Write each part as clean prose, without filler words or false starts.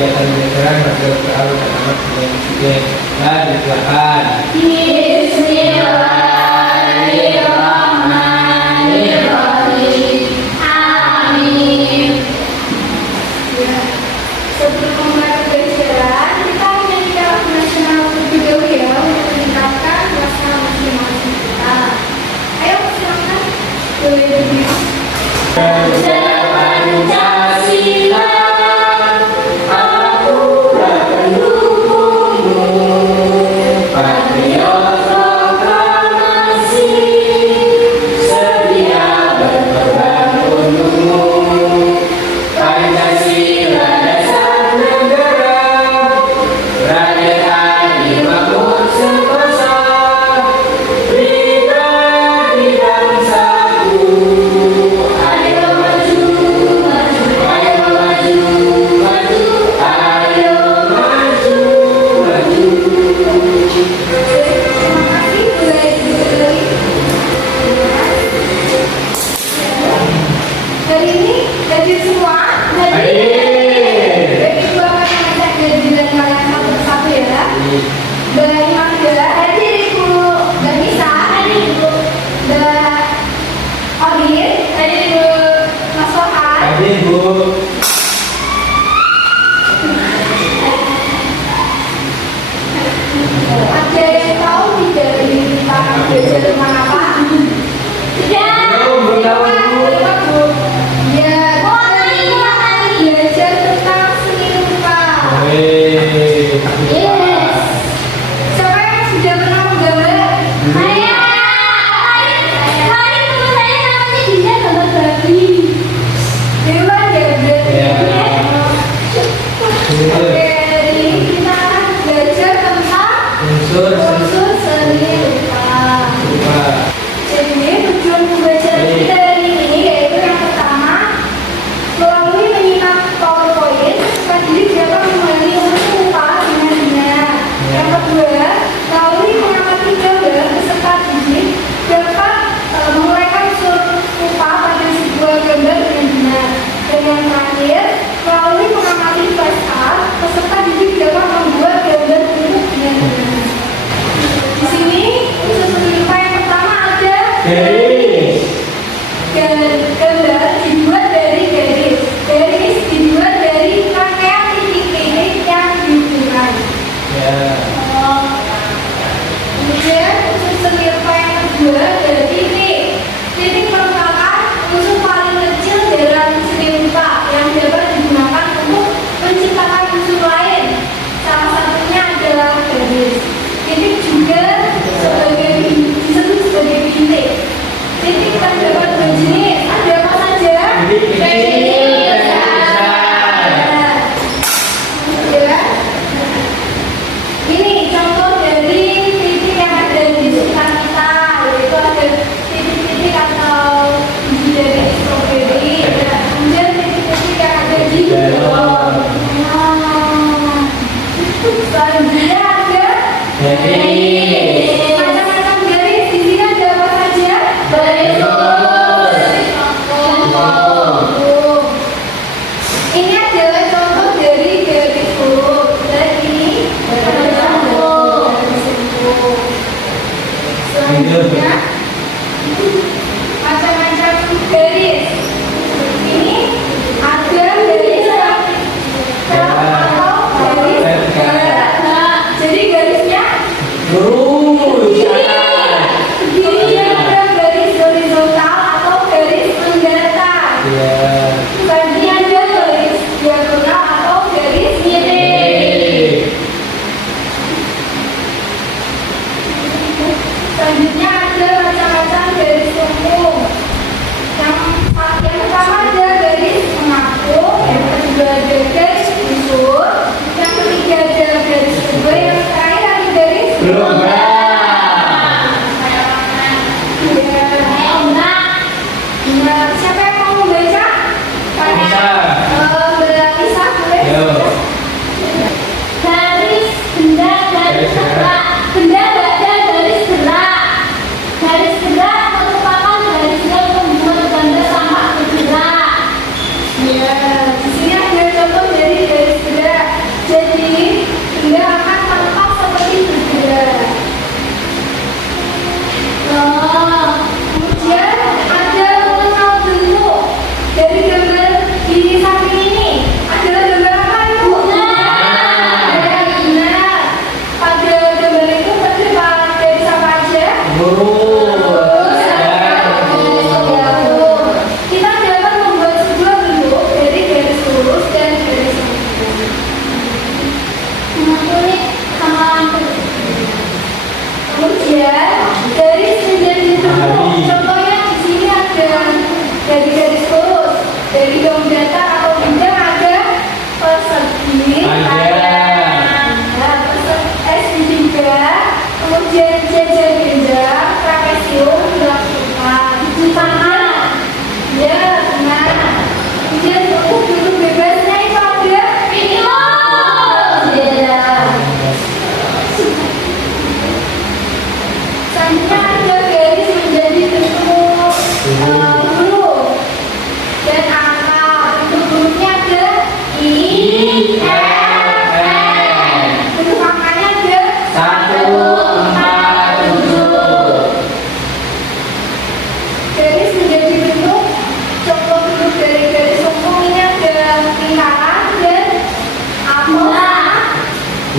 kegiatan belajaran material terlalu anak dengan insiden dan silakan. Bismillahirrahmanirrahim. Amin. Ya, sebelum memulai pembelajaran, kita menyanyi lagu nasional terlebih dahulu ya untuk meningkatkan suasana masing-masing kita. Ayo silakan. Boleh berdiri. Pancasila, akulah pendukungmu, patriot proklamasi, sedia berkorban untukmu. Pancasila dasar negara, rakyat adil makmur sentosa, pribadi bangsaku. Ayo maju, maju, ayo maju, maju, ayo maju, maju. Terima kasih. Boleh berdiri. Hari ini hadir semua. Jadi gua akan mengajak kehadiran kalian satu persatu ya. Mbak Imanda hadir Ibu, Mbak Nisa hadir Ibu, Mbak Odin hadir Ibu, Mas Sohan. Hadir Bu. Ada yang tahu tidak ini kita akan belajar tentang apa? Tidak. Belum tahu, Bu. Bu. Ya, hari ini akan belajar tentang seni rupa. Yes. Siapa yang sudah pernah menggambar? Saya. Kemarin teman saya namanya Dinda gambar babi. Hewan ya berarti. Ya. Oke, hari ini kita akan belajar tentang unsur seni rupa. Jadi tujuan pembelajaran kita hari ini yaitu yang pertama, melalui menyimak PowerPoint, peserta didik dapat mengenali unsur rupa dengan benar. Yang kedua, melalui mengamati gambar, peserta didik dapat menguraikan unsur rupa pada sebuah gambar dengan benar. Dan yang terakhir, melalui mengamati flashcard, peserta didik dapat membuat gambar bentuk dengan benar. Di sini unsur seni rupa yang pertama ada Garis. gambar dibuat dari garis. Garis dibuat dari rangkaian titik-titik yang dihubungkan. Ya. Kemudian unsur seni rupa yang kedua ada titik. Titik merupakan unsur paling kecil dalam seni rupa yang dapat digunakan untuk menciptakan unsur lain. Salah satunya adalah garis. Titik juga disebut sebagai bintik. Titik terdapat berjenis. Ada apa saja? Titik kecil dan besar. Ya. Ini contoh dari titik yang ada di sekitar kita, yaitu ada titik-titik atau biji dari stroberi, kemudian titik-titik yang ada di galon. Selanjutnya ada Garis. macam-macam garis. Di sini ada apa saja? Garis lurus, contoh. Ini adalah contoh dari garis lurus. Dan ini adalah contoh garis lurus. Selanjutnya macam-macam garis. Ini ada garis atau garis. Jadi garisnya Lurus.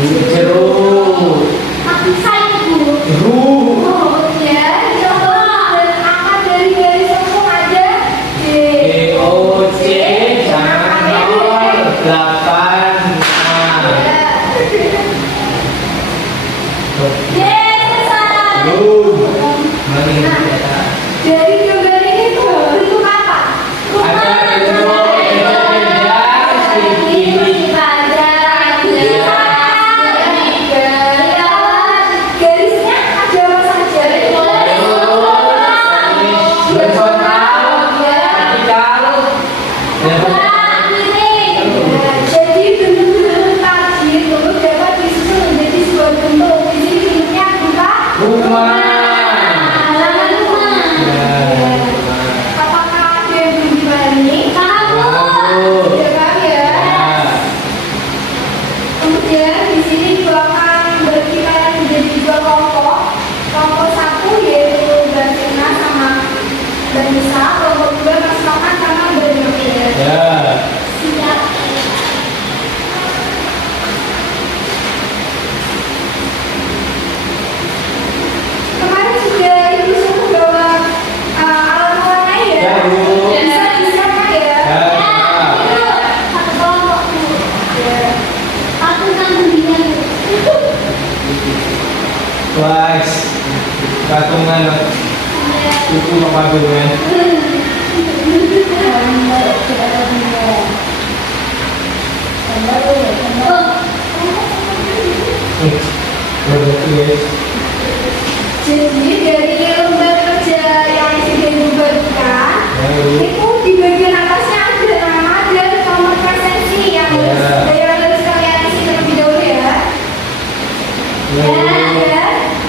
Jeruk. Tapi sayur. Jeruk. Oh ya, coba angkat dari garis lengkung aja. DOC jangan nol 8. Belum. Mari kita. Dari gambar ini tuh bentuk apa? Ada bentuk garisnya ada apa saja? Jadi bentuk-bentuk tadi itu dapat disusun menjadi sebuah bentuk. Jadi bentuknya berupa rumah. apakah ada yang belum dibalik? Kamu. Ya kan ya. Kemudian di sini juga akan berkaitan menjadi dua kelompok. Kelompok satu yaitu Basina sama Banisa. Kelompok dua Mas Rohan sama Banisa. Ya. Siap. Kemarin sudah ibu suruh bawa alat warna ya? Ya, Bu. Bisa disiapkan ya? Ya. Itu satu kelompok Bu. Aku kan mendingan Bu. Twice. Patungan itu patungan. Jadi dari lembar kerja yang sudah dibuatkan, itu di bagian atasnya ada nama dan nomor presensi yang harus kalian isi terlebih dahulu ya. Ya.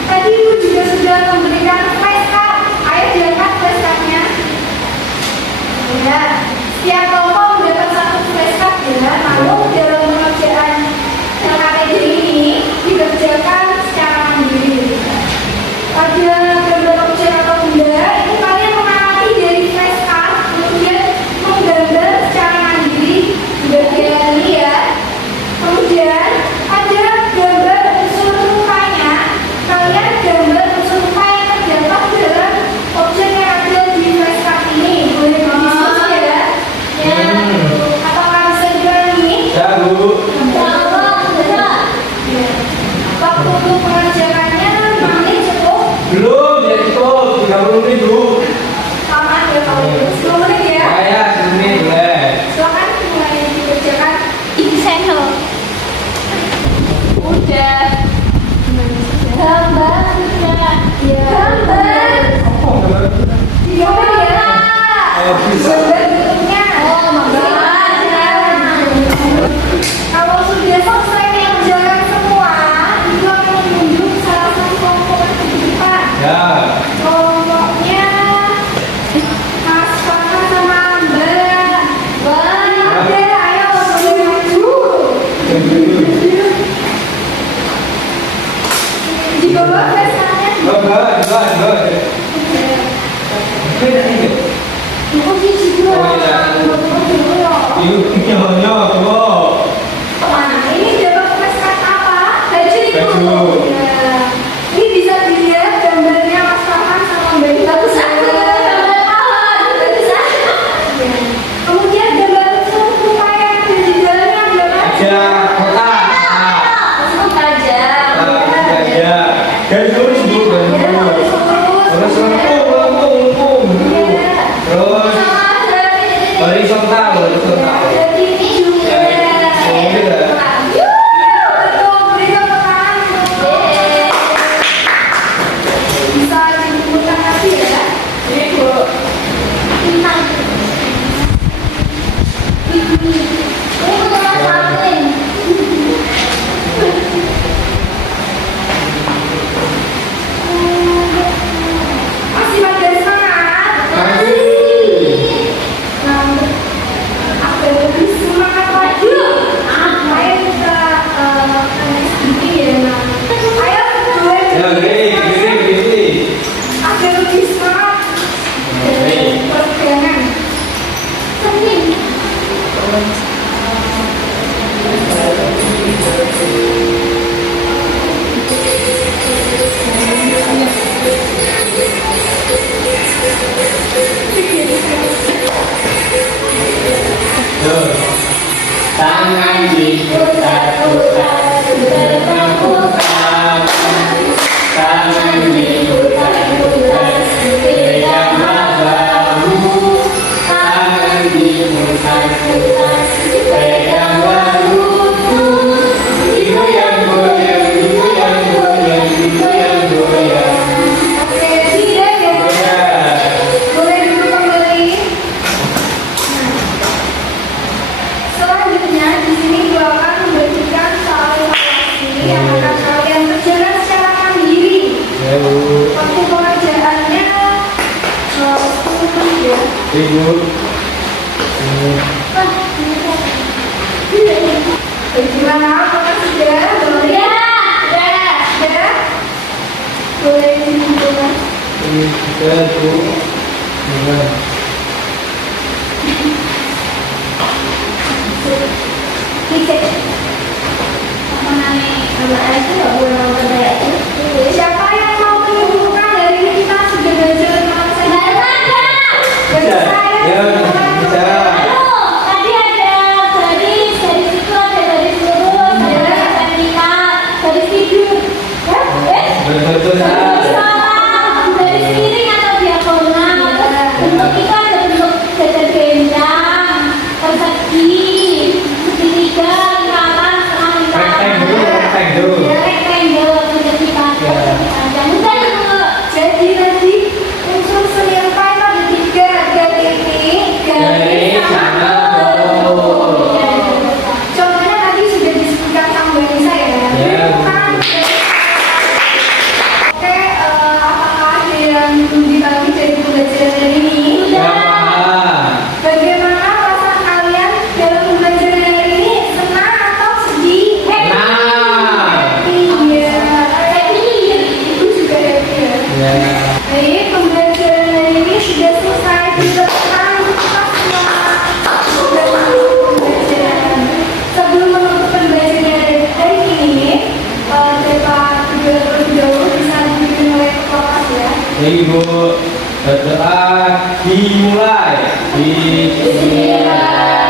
Tadi Ibu juga sudah memberikan flashcard. Ayo diangkat flashcardnya. Ya. Setiap kelompok mendapat satu flashcard ya. Lalu dalam pengerjaan LKPD ini dikerjakan secara mandiri. Pada gambar objek atau benda itu kalian mengamati dari flashcard, kemudian menggambar secara mandiri di bagian ini ya. Kemudian ada gambar unsur rupanya, kalian gambar unsur rupa yang terdapat dalam objek yang ada di flashcard ini. Boleh berdiskusi ya? Ya. Apakah bisa dipahami? Ya, Bu. Waktu untuk mengerjakannya 5 menit cukup. Belum, ya cukup 30 menit, Bu. Sama ya kalau 10 menit ya. Ya, 10 menit boleh. Silakan mulai dikerjakan. Ini channel. Udah. Gambar sudah. Ya. Gambar. Oh, gambar. Gambar ya. Oh, bisa. Gambar bentuknya. Oh, kalau sudah selesai mengerjakan semua, itu akan menunjuk salah satu kelompok kehidupan. Ya. Kelompoknya Mas Farhan sama Mbak. Ada, ayo boleh maju. Di bawah flashcardnya. Enggak. Ibu sih juga. Oh, iya. Ibu Nyonya, Bu. Nah, ini dapat flashcard apa? Baju itu. Baju. Ya. Ini bisa dilihat gambarnya Mas Farhan sama Mbak Ita. Bagus aku. Bagus aku. Kemudian gambar unsur rupa yang ada di dalamnya berapa? Ada kotak. Langsung aja. Ya. Garis Bu. Terus lengkung. Terus horizontal. Jadi ini juga. Betul, berikan tangan. Bisa dikumpulkan lagi ya. Ini Bu. Bintang. Ini betul-betul akan kalian berjalan secara mandiri. Ya, Bu. Waktu pengerjaannya 10 menit ya. Ibu. Ini. Wah, ini kan. Gimana? Apakah sudah? Belum ya? Sudah? Boleh dikumpulkan. Ini kita Bu. Nah. Dicek. Apa namanya? Nama itu nggak boleh nonton kayak itu. Siapa yang mau menyimpulkan dari ini kita sudah belajar tentang saya? Dari saya. Ya, bicara. Tadi ada garis itu ada garis lurus, ada garis vertikal, garis tidur. Betul-betul Salah, garis miring atau diagonal. Terus bentuk itu ada bentuk jajar gendang, persegi, segitiga, lingkaran, setengah lingkaran. Rectangle. Ya, rectangle, persegi panjang. Mudah itu. Jadi nanti unsur senyumpai pada 3 titik Garis sama bawah. Contohnya tadi sudah disebutkan sama Mbak Nisa ya. Ya. Kan? Oke, apakah ada yang dibagi dari pembelajaran hari ini? Ya. Bagaimana perasaan kalian dalam pembelajaran hari ini? Senang atau sedih? Nah. Iya. Itu juga happy ya. Ya. Baik, pembelajaran hari ini sudah selesai. Kita semua sudah menutup pembelajaran. Sebelum menutup pembelajaran hari ini, Bapak juga terlebih dahulu bisa dipimpin oleh kelas ya. Ibu berdoa dimulai. Bismillah.